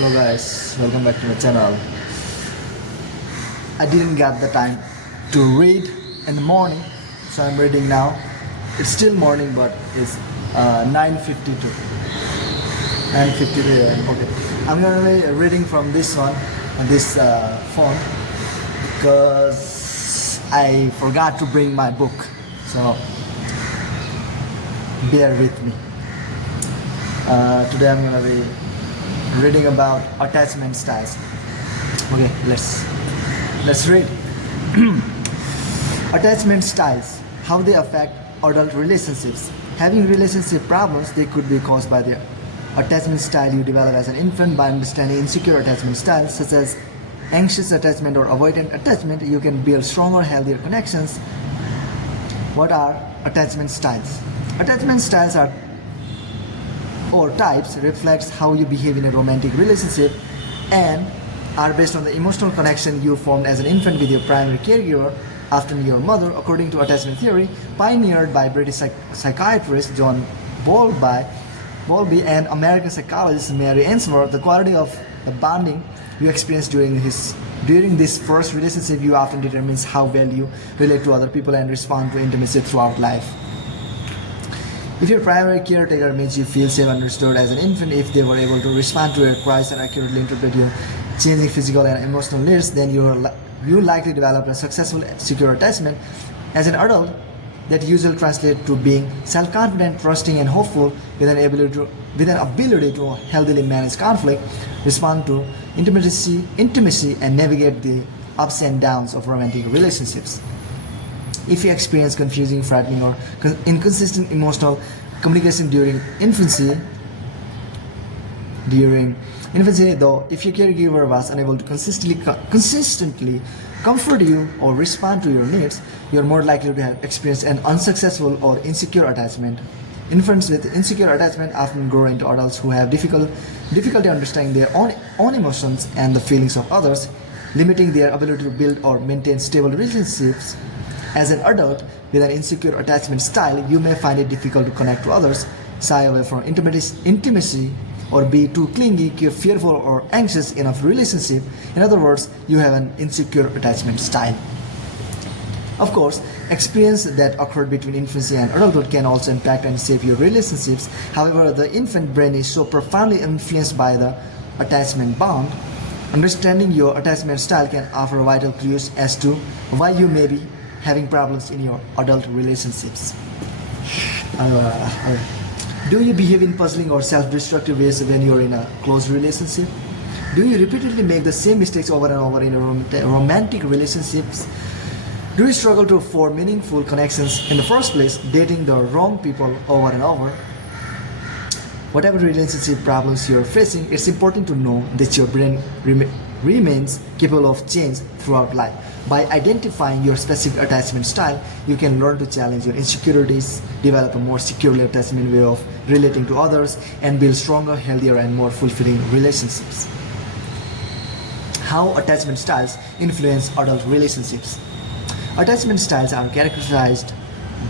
Hello guys, welcome back to my channel. I didn't get the time to read in the morning, so I'm reading now. It's still morning, but it's 9:52. 9:52 a.m. Okay, I'm gonna be reading from this one on this phone because I forgot to bring my book. So bear with me. Today I'm gonna be reading about attachment styles. Okay, let's read. Attachment styles, how they affect adult relationships. Having relationship problems, they could be caused by the attachment style you develop as an infant. By understanding insecure attachment styles such as anxious attachment or avoidant attachment, you can build stronger, healthier connections. What are attachment styles? Attachment styles are or types reflects how you behave in a romantic relationship and are based on the emotional connection you formed as an infant with your primary caregiver, often your mother. According to attachment theory, pioneered by British psychiatrist John Bowlby and American psychologist Mary Ainsworth, the quality of the bonding you experience during this first relationship you often determines how well you relate to other people and respond to intimacy throughout life. If your primary caretaker makes you feel safe and understood as an infant, if they were able to respond to your cries and accurately interpret your changing physical and emotional needs, then you likely develop a successful, secure attachment. As an adult, that usually translates to being self-confident, trusting, and hopeful, with an ability to healthily manage conflict, respond to intimacy, and navigate the ups and downs of romantic relationships. If you experience confusing, frightening, or inconsistent emotional communication during infancy, though, if your caregiver was unable to consistently comfort you or respond to your needs, you are more likely to have experienced an unsuccessful or insecure attachment. Infants with insecure attachment often grow into adults who have difficulty understanding their own emotions and the feelings of others, limiting their ability to build or maintain stable relationships. As an adult with an insecure attachment style, you may find it difficult to connect to others, shy away from intimacy, or be too clingy, fearful, or anxious in a relationship. In other words, you have an insecure attachment style. Of course, experience that occurred between infancy and adulthood can also impact and shape your relationships. However, the infant brain is so profoundly influenced by the attachment bond. Understanding your attachment style can offer vital clues as to why you may be having problems in your adult relationships. Do you behave in puzzling or self-destructive ways when you're in a close relationship? Do you repeatedly make the same mistakes over and over in romantic relationships? Do you struggle to form meaningful connections in the first place, dating the wrong people over and over? Whatever relationship problems you're facing, it's important to know that your brain remains capable of change throughout life. By identifying your specific attachment style, you can learn to challenge your insecurities, develop a more securely attachment way of relating to others, and build stronger, healthier, and more fulfilling relationships. How attachment styles influence adult relationships. Attachment styles are characterized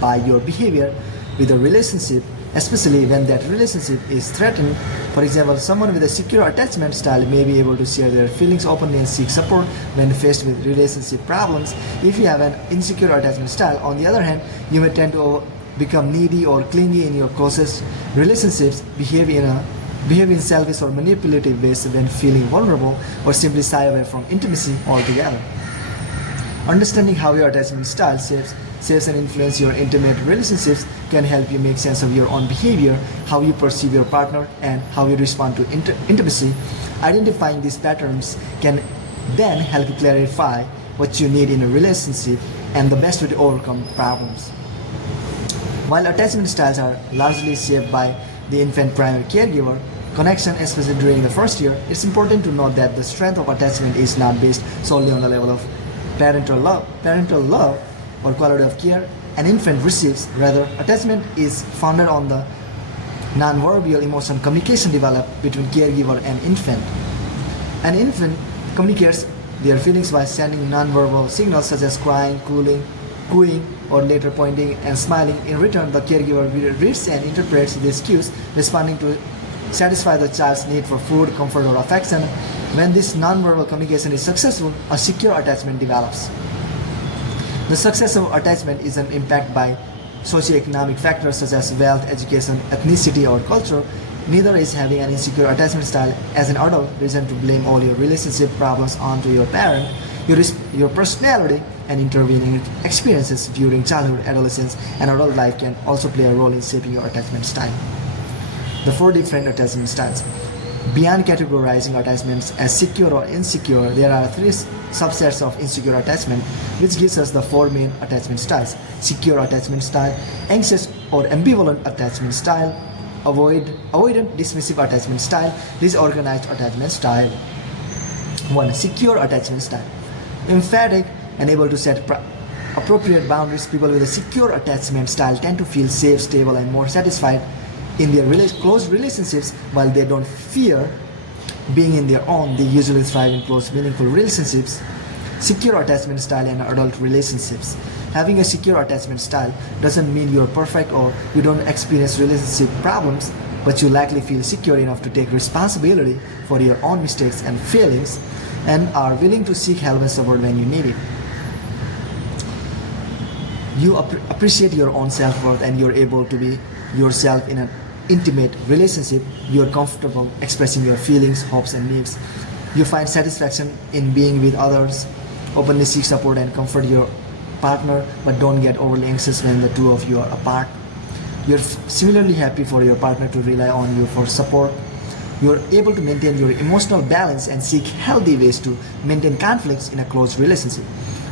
by your behavior with a relationship, especially when that relationship is threatened. For example, someone with a secure attachment style may be able to share their feelings openly and seek support when faced with relationship problems. If you have an insecure attachment style, on the other hand, you may tend to become needy or clingy in your closest relationships, behave in selfish or manipulative ways when feeling vulnerable, or simply shy away from intimacy altogether. Understanding how your attachment style shapes and influences your intimate relationships can help you make sense of your own behavior, how you perceive your partner, and how you respond to intimacy. Identifying these patterns can then help you clarify what you need in a relationship and the best way to overcome problems. While attachment styles are largely shaped by the infant primary caregiver connection, especially during the first year, it's important to note that the strength of attachment is not based solely on the level of parental love or quality of care an infant receives. Rather, attachment is founded on the non-verbal emotional communication developed between caregiver and infant. An infant communicates their feelings by sending non-verbal signals such as crying, cooing, or later pointing and smiling. In return, the caregiver reads and interprets these cues, responding to satisfy the child's need for food, comfort, or affection. When this nonverbal communication is successful, a secure attachment develops. The success of attachment is impacted by socioeconomic factors such as wealth, education, ethnicity, or culture. Neither is having an insecure attachment style as an adult reason to blame all your relationship problems onto your parent. Your personality and intervening experiences during childhood, adolescence, and adult life can also play a role in shaping your attachment style. The 4 different attachment styles. Beyond categorizing attachments as secure or insecure, there are 3 subsets of insecure attachment, which gives us the 4 main attachment styles: secure attachment style, anxious or ambivalent attachment style, avoidant dismissive attachment style, disorganized attachment style. 1. Secure attachment style. Emphatic and able to set appropriate boundaries, people with a secure attachment style tend to feel safe, stable, and more satisfied in their close relationships. While they don't fear being in their own, they usually thrive in close, meaningful relationships. Secure attachment style in adult relationships. Having a secure attachment style doesn't mean you're perfect or you don't experience relationship problems, but you likely feel secure enough to take responsibility for your own mistakes and failings and are willing to seek help and support when you need it. You appreciate your own self-worth and you're able to be yourself in an intimate relationship. You're comfortable expressing your feelings, hopes, and needs. You find satisfaction in being with others, openly seek support and comfort your partner, but don't get overly anxious when the two of you are apart. You're similarly happy for your partner to rely on you for support. You're able to maintain your emotional balance and seek healthy ways to maintain conflicts in a close relationship.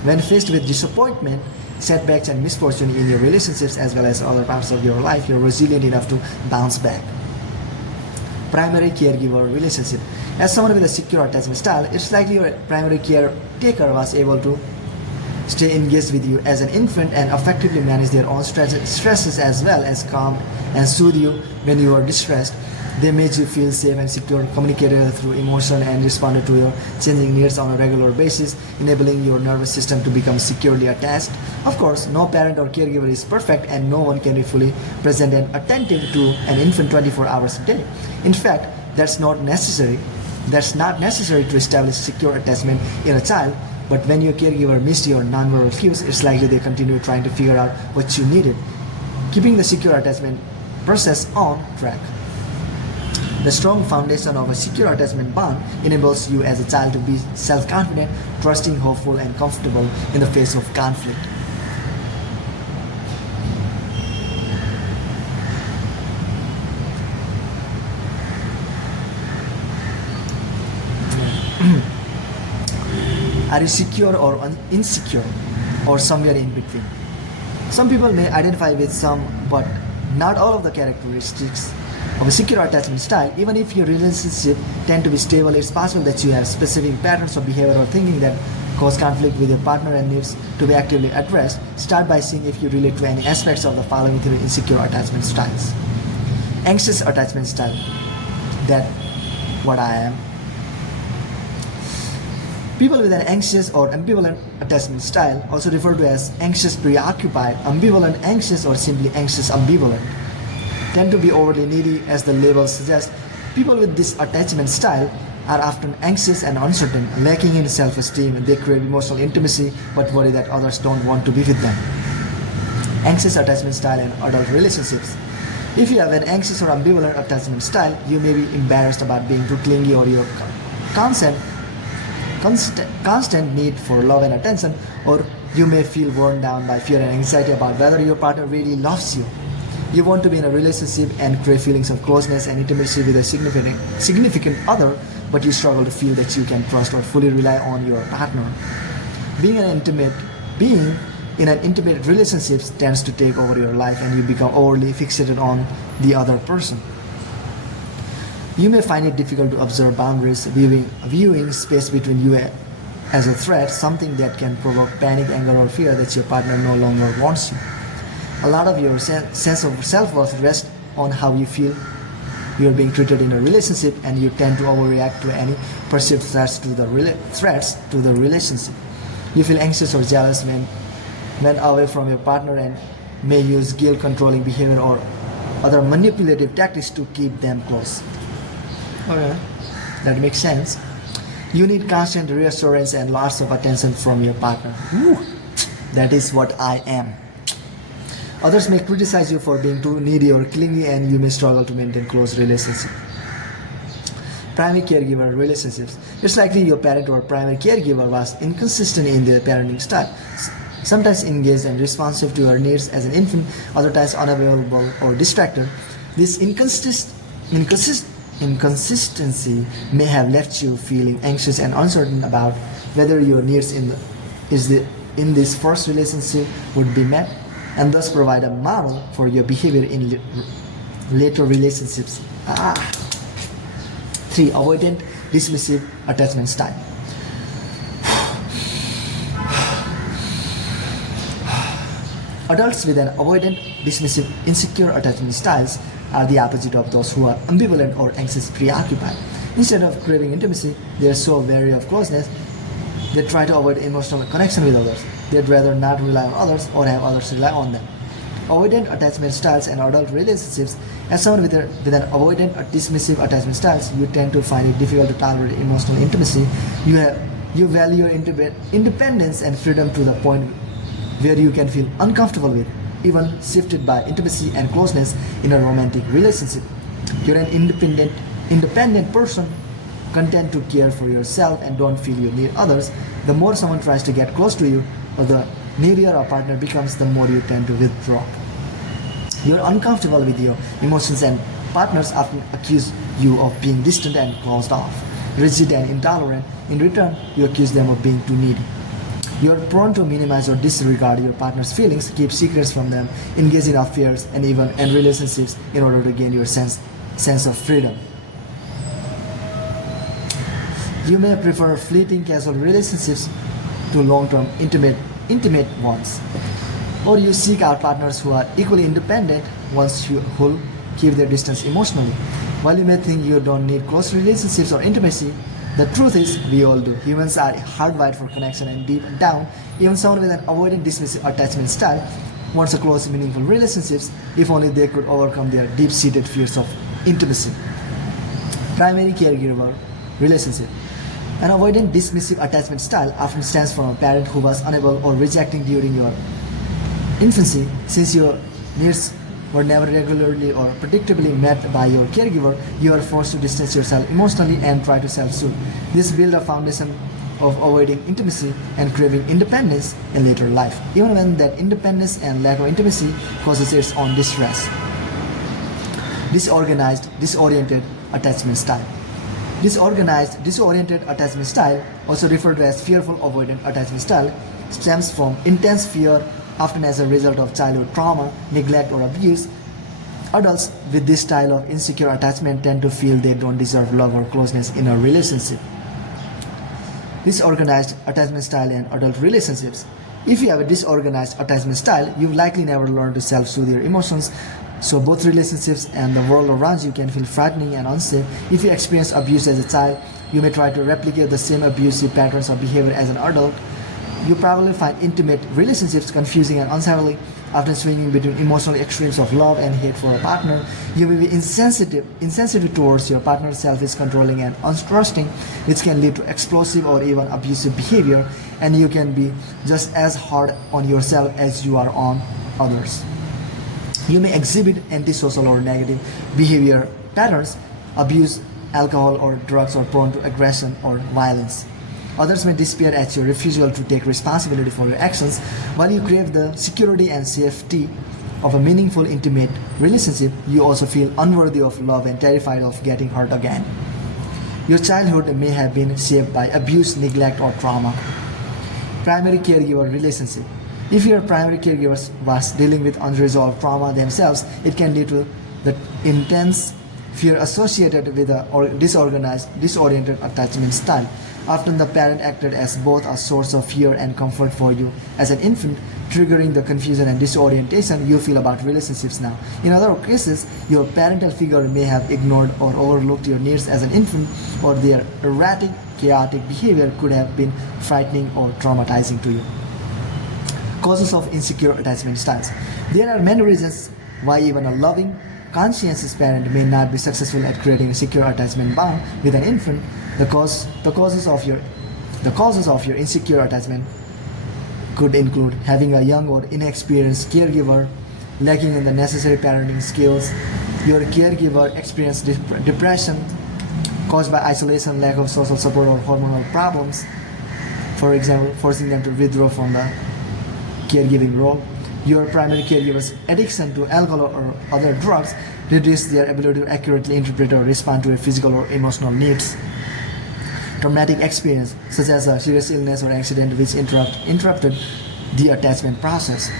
When faced with disappointment, setbacks, and misfortune in your relationships as well as other parts of your life, you're resilient enough to bounce back. Primary caregiver relationship. As someone with a secure attachment style, it's likely your primary caretaker was able to stay engaged with you as an infant and effectively manage their own stresses as well as calm and soothe you when you are distressed. They made you feel safe and secure, communicated through emotion, and responded to your changing needs on a regular basis, enabling your nervous system to become securely attached. Of course, no parent or caregiver is perfect, and no one can be fully present and attentive to an infant 24 hours a day. In fact, that's not necessary to establish secure attachment in a child, but when your caregiver missed your nonverbal cues, it's likely they continue trying to figure out what you needed, keeping the secure attachment process on track. The strong foundation of a secure attachment bond enables you as a child to be self-confident, trusting, hopeful, and comfortable in the face of conflict. Are you secure or insecure, or somewhere in between? Some people may identify with some, but not all of the characteristics of a secure attachment style. Even if your relationship tend to be stable, it's possible that you have specific patterns of behavior or thinking that cause conflict with your partner and needs to be actively addressed. Start by seeing if you relate to any aspects of the following 3 insecure attachment styles. Anxious attachment style. That what I am. People with an anxious or ambivalent attachment style, also referred to as anxious preoccupied, ambivalent anxious, or simply anxious ambivalent, tend to be overly needy. As the label suggests, people with this attachment style are often anxious and uncertain, lacking in self-esteem. They crave emotional intimacy but worry that others don't want to be with them. Anxious attachment style in adult relationships. If you have an anxious or ambivalent attachment style, you may be embarrassed about being too clingy, or your constant need for love and attention, or you may feel worn down by fear and anxiety about whether your partner really loves you. You want to be in a relationship and crave feelings of closeness and intimacy with a significant other, but you struggle to feel that you can trust or fully rely on your partner. Being in an intimate relationship tends to take over your life, and you become overly fixated on the other person. You may find it difficult to observe boundaries, viewing space between you as a threat, something that can provoke panic, anger, or fear that your partner no longer wants you. A lot of your sense of self-worth rests on how you feel you're being treated in a relationship, and you tend to overreact to any perceived threats to the relationship. You feel anxious or jealous when away from your partner, and may use guilt, controlling behavior, or other manipulative tactics to keep them close. Okay. That makes sense. You need constant reassurance and lots of attention from your partner. Woo. That is what I am. Others may criticize you for being too needy or clingy, and you may struggle to maintain close relationships. Primary caregiver relationships. It's likely your parent or primary caregiver was inconsistent in their parenting style. Sometimes engaged and responsive to your needs as an infant, other times unavailable or distracted. This inconsistency may have left you feeling anxious and uncertain about whether your needs in this first relationship would be met, and thus provide a model for your behavior in later relationships. 3. Avoidant dismissive attachment style. Adults with an avoidant, dismissive, insecure attachment styles are the opposite of those who are ambivalent or anxious preoccupied. Instead of craving intimacy, they are so wary of closeness, they try to avoid emotional connection with others. They'd rather not rely on others or have others rely on them. Avoidant attachment styles and adult relationships. As someone with an avoidant or dismissive attachment styles, you tend to find it difficult to tolerate emotional intimacy. You value your independence and freedom to the point where you can feel uncomfortable with, even shifted by intimacy and closeness in a romantic relationship. You're an independent person, content to care for yourself and don't feel you need others. The more someone tries to get close to you, or the needier a partner becomes, the more you tend to withdraw. You're uncomfortable with your emotions, and partners often accuse you of being distant and closed off, rigid and intolerant. In return, you accuse them of being too needy. You're prone to minimize or disregard your partner's feelings, keep secrets from them, engage in affairs, and even end relationships in order to gain your sense of freedom. You may prefer fleeting casual relationships to long-term intimate ones. Or you seek out partners who are equally independent, ones who keep their distance emotionally. While you may think you don't need close relationships or intimacy, the truth is we all do. Humans are hardwired for connection, and deep down, even someone with an avoidant dismissive attachment style wants a close, meaningful relationships if only they could overcome their deep-seated fears of intimacy. Primary caregiver relationship. An avoidant dismissive attachment style often stems from a parent who was unable or rejecting during your infancy. Since your needs were never regularly or predictably met by your caregiver, you are forced to distance yourself emotionally and try to self-soothe. This builds a foundation of avoiding intimacy and craving independence in later life, even when that independence and lack of intimacy causes its own distress. Disorganized, disoriented attachment style. Disorganized, disoriented attachment style, also referred to as fearful avoidant attachment style, stems from intense fear, often as a result of childhood trauma, neglect, or abuse. Adults with this style of insecure attachment tend to feel they don't deserve love or closeness in a relationship. Disorganized attachment style and adult relationships. If you have a disorganized attachment style, you've likely never learned to self-soothe your emotions, so both relationships and the world around you can feel frightening and unsafe. If you experience abuse as a child, you may try to replicate the same abusive patterns of behavior as an adult. You probably find intimate relationships confusing and unsettling, often swinging between emotional extremes of love and hate for a partner. You may be insensitive towards your partner, selfish, controlling, and untrusting, which can lead to explosive or even abusive behavior, and you can be just as hard on yourself as you are on others. You may exhibit antisocial or negative behavior patterns, abuse alcohol or drugs, or prone to aggression or violence. Others may despair at your refusal to take responsibility for your actions. While you crave the security and safety of a meaningful, intimate relationship, you also feel unworthy of love and terrified of getting hurt again. Your childhood may have been shaped by abuse, neglect, or trauma. Primary caregiver relationship. If your primary caregiver was dealing with unresolved trauma themselves, it can lead to the intense fear associated with a disorganized, disoriented attachment style. Often the parent acted as both a source of fear and comfort for you as an infant, triggering the confusion and disorientation you feel about relationships now. In other cases, your parental figure may have ignored or overlooked your needs as an infant, or their erratic, chaotic behavior could have been frightening or traumatizing to you. Causes of insecure attachment styles. There are many reasons why even a loving, conscientious parent may not be successful at creating a secure attachment bond with an infant, the causes of your insecure attachment could include having a young or inexperienced caregiver, lacking in the necessary parenting skills, your caregiver experienced depression caused by isolation, lack of social support, or hormonal problems, for example, forcing them to withdraw from the caregiving role. Your primary caregiver's addiction to alcohol or other drugs reduce their ability to accurately interpret or respond to your physical or emotional needs. Traumatic experience, such as a serious illness or accident which interrupted the attachment process.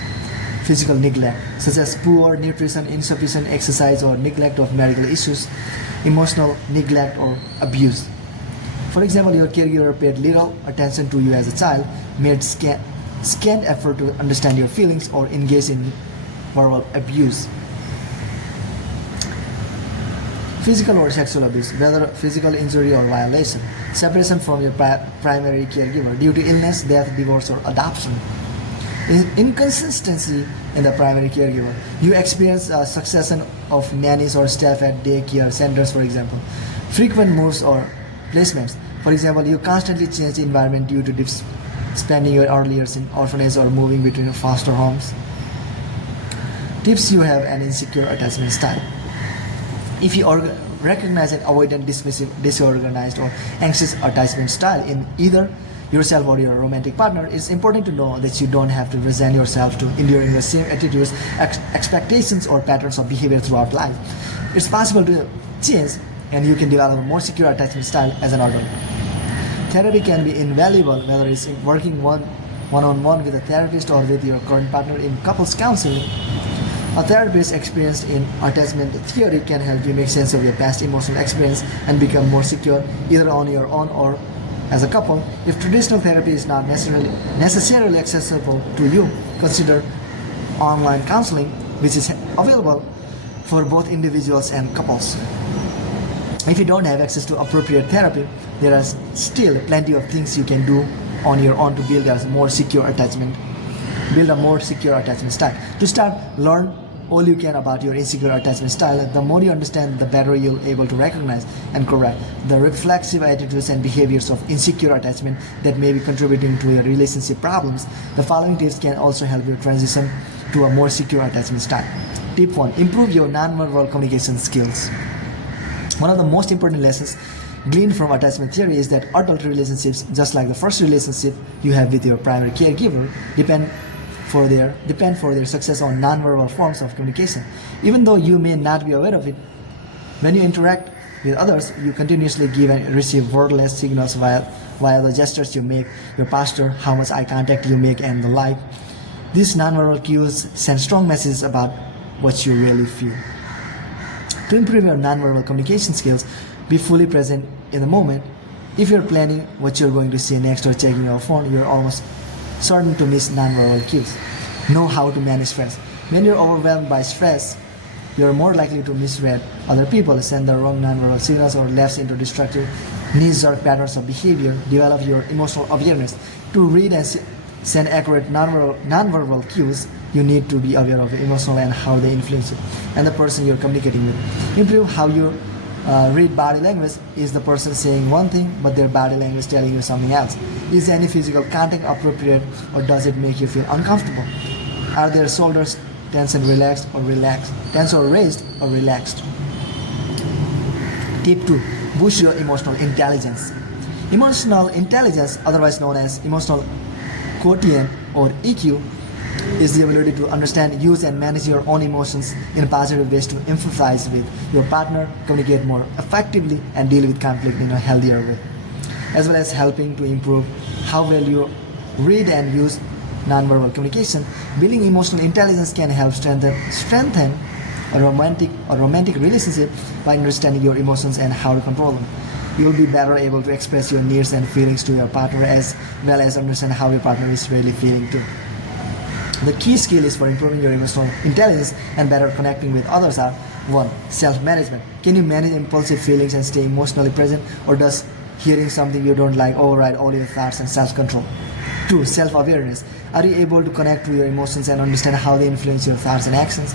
Physical neglect, such as poor nutrition, insufficient exercise, or neglect of medical issues. Emotional neglect or abuse. For example, your caregiver paid little attention to you as a child, made scant effort to understand your feelings, or engaged in verbal abuse. Physical or sexual abuse, whether physical injury or violation. Separation from your primary caregiver due to illness, death, divorce, or adoption. Inconsistency in the primary caregiver. You experience a succession of nannies or staff at daycare centers, for example. Frequent moves or placements. For example, you constantly change the environment due to spending your early years in orphanage or moving between foster homes. Tips: you have an insecure attachment style. If you recognize an avoidant, dismissive, disorganized, or anxious attachment style in either yourself or your romantic partner, it's important to know that you don't have to resign yourself to enduring the same attitudes, expectations, or patterns of behavior throughout life. It's possible to change, and you can develop a more secure attachment style as an adult. Therapy can be invaluable, whether it's working one-on-one with a therapist or with your current partner in couples counseling. A therapist experienced in attachment theory can help you make sense of your past emotional experience and become more secure, either on your own or as a couple. If traditional therapy is not necessarily accessible to you, consider online counseling, which is available for both individuals and couples. If you don't have access to appropriate therapy, there are still plenty of things you can do on your own to build a more secure attachment style. To start, learn all you can about your insecure attachment style. The more you understand, the better you'll able to recognize and correct the reflexive attitudes and behaviors of insecure attachment that may be contributing to your relationship problems. The following tips can also help you transition to a more secure attachment style. Tip 1. Improve your nonverbal communication skills. One of the most important lessons gleaned from attachment theory is that adult relationships, just like the first relationship you have with your primary caregiver, depend for their success on nonverbal forms of communication. Even though you may not be aware of it, when you interact with others, you continuously give and receive wordless signals via the gestures you make, your posture, how much eye contact you make, and the like. These nonverbal cues send strong messages about what you really feel. To improve your nonverbal communication skills, be fully present in the moment. If you're planning what you're going to say next or checking your phone, you're almost certain to miss nonverbal cues. Know how to manage stress. When you're overwhelmed by stress, you're more likely to misread other people, send the wrong nonverbal signals, or lapse into destructive knee-jerk patterns of behavior. Develop your emotional awareness. To read and send accurate nonverbal cues, you need to be aware of emotional and how they influence you and the person you're communicating with. Improve how you read body language. Is the person saying one thing but their body language telling you something else? Is any physical contact appropriate, or does it make you feel uncomfortable? Are their shoulders tense and relaxed or relaxed? Tense or raised or relaxed? Tip 2. Boost your emotional intelligence. Emotional intelligence, otherwise known as emotional quotient or EQ, is the ability to understand, use, and manage your own emotions in positive ways, to empathize with your partner, communicate more effectively, and deal with conflict in a healthier way, as well as helping to improve how well you read and use nonverbal communication. Building emotional intelligence can help strengthen a romantic relationship by understanding your emotions and how to control them. You'll be better able to express your needs and feelings to your partner, as well as understand how your partner is really feeling too. The key skill is for improving your emotional intelligence and better connecting with others are: 1. Self-management. Can you manage impulsive feelings and stay emotionally present, or does hearing something you don't like override all your thoughts and self-control? 2. Self-awareness. Are you able to connect to your emotions and understand how they influence your thoughts and actions?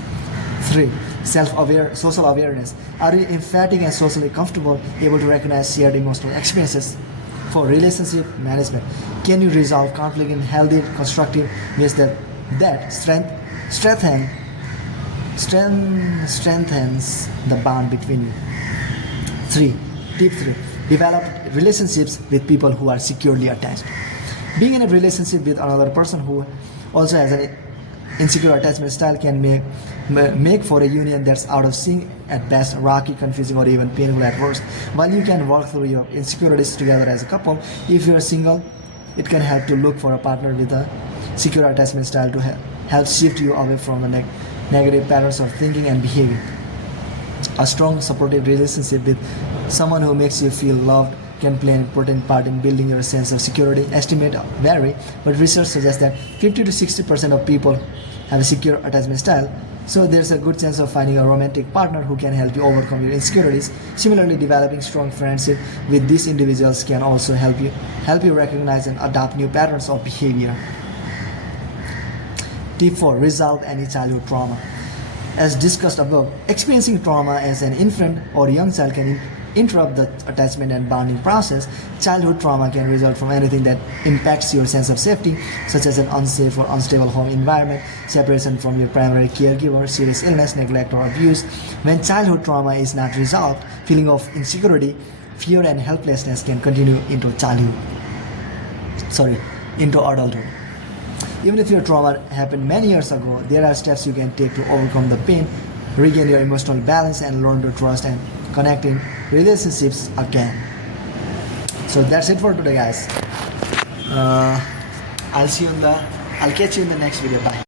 3. Self-aware, social awareness. Are you emphatic and socially comfortable, able to recognize shared emotional experiences? 4. Relationship management. Can you resolve conflict in healthy, constructive ways that strengthens the bond between you? 3. Tip 3. Develop relationships with people who are securely attached. Being in a relationship with another person who also has an insecure attachment style can make for a union that's out of sync at best, rocky, confusing, or even painful at worst. While you can work through your insecurities together as a couple, if you're single, it can help to look for a partner with a secure attachment style to help shift you away from a negative patterns of thinking and behavior. A strong, supportive relationship with someone who makes you feel loved can play an important part in building your sense of security. Estimates vary, but research suggests that 50 to 60% of people have a secure attachment style. So there's a good chance of finding a romantic partner who can help you overcome your insecurities. Similarly, developing strong friendship with these individuals can also help you recognize and adopt new patterns of behavior. Tip 4. Resolve any childhood trauma. As discussed above, experiencing trauma as an infant or young child can interrupt the attachment and bonding process. Childhood trauma can result from anything that impacts your sense of safety, such as an unsafe or unstable home environment, separation from your primary caregiver, serious illness, neglect, or abuse. When childhood trauma is not resolved, feeling of insecurity, fear, and helplessness can continue into adulthood. Even if your trauma happened many years ago, there are steps you can take to overcome the pain, regain your emotional balance, and learn to trust and connect in relationships again. So that's it for today, guys. I'll catch you in the next video. Bye.